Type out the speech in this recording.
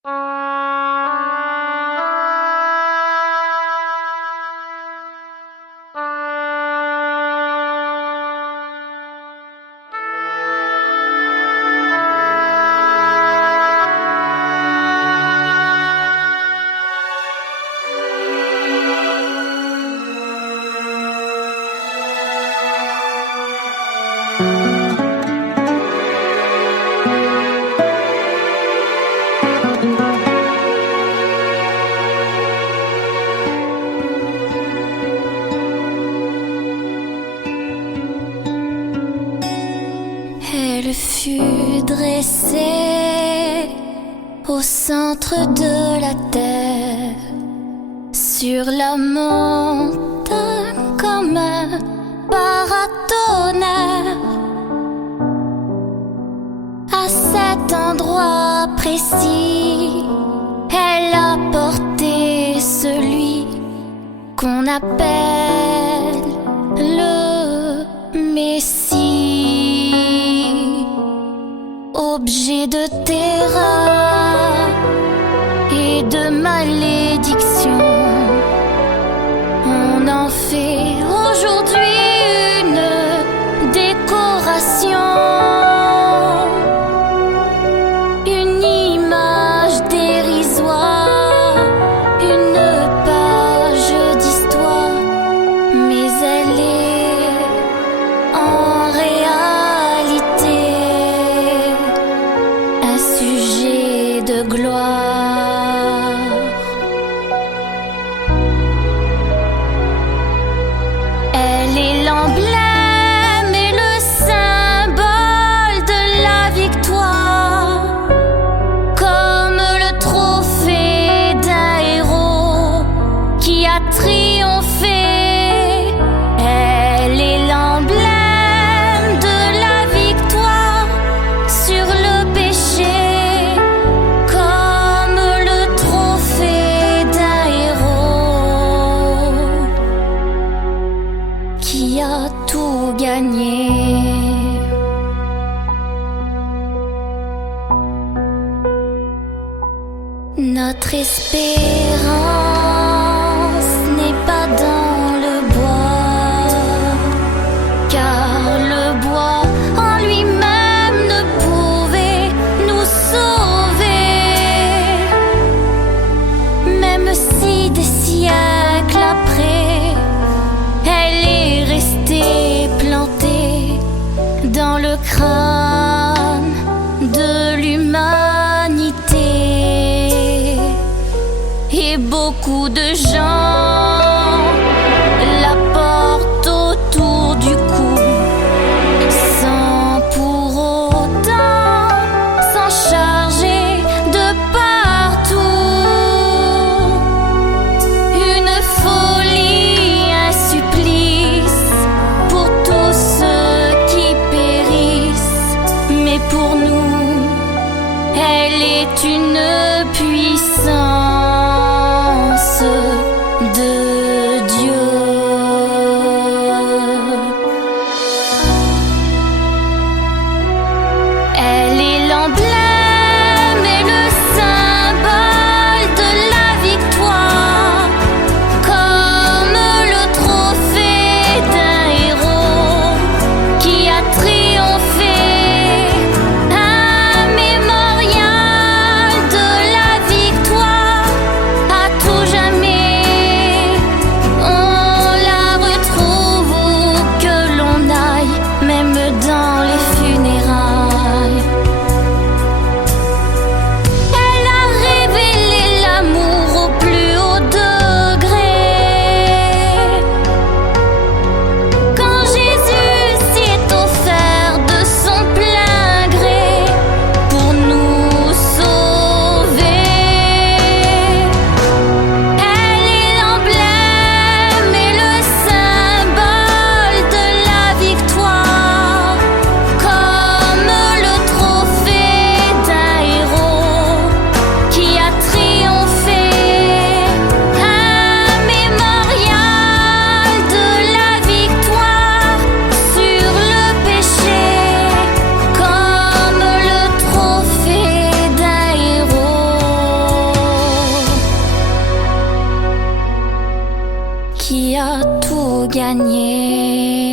Elle fut dressée au centre de la terre, sur la montagne comme un paratonnerre. À cet endroit précis, elle a porté celui qu'on appelle le Messie. Objet de terreur et de malédiction, on en fait aujourd'hui une décoration, une image dérisoire, une page d'histoire, mais elle est en réalité un sujet de gloire. Elle est l'emblème et le symbole de la victoire, comme le trophée d'un héros qui a triomphé. Elle est l'emblème de la victoire sur le péché, comme le trophée d'un héros qui a tout gagné. Notre espérance n'est pas dans le bois, car le bois en lui-même ne pouvait nous sauver. Même si des siècles après, elle est restée plantée dans le crâne de l'humanité. Et beaucoup de gens la portent autour du cou, sans pour autant s'en charger de partout. Une folie, un supplice pour tous ceux qui périssent, mais pour nous, elle est une puissance de Dieu. Elle est l'emblème et le symbole de la victoire, comme le trophée d'un héros qui a triomphé. Un mémorial de la victoire qui a tout gagné.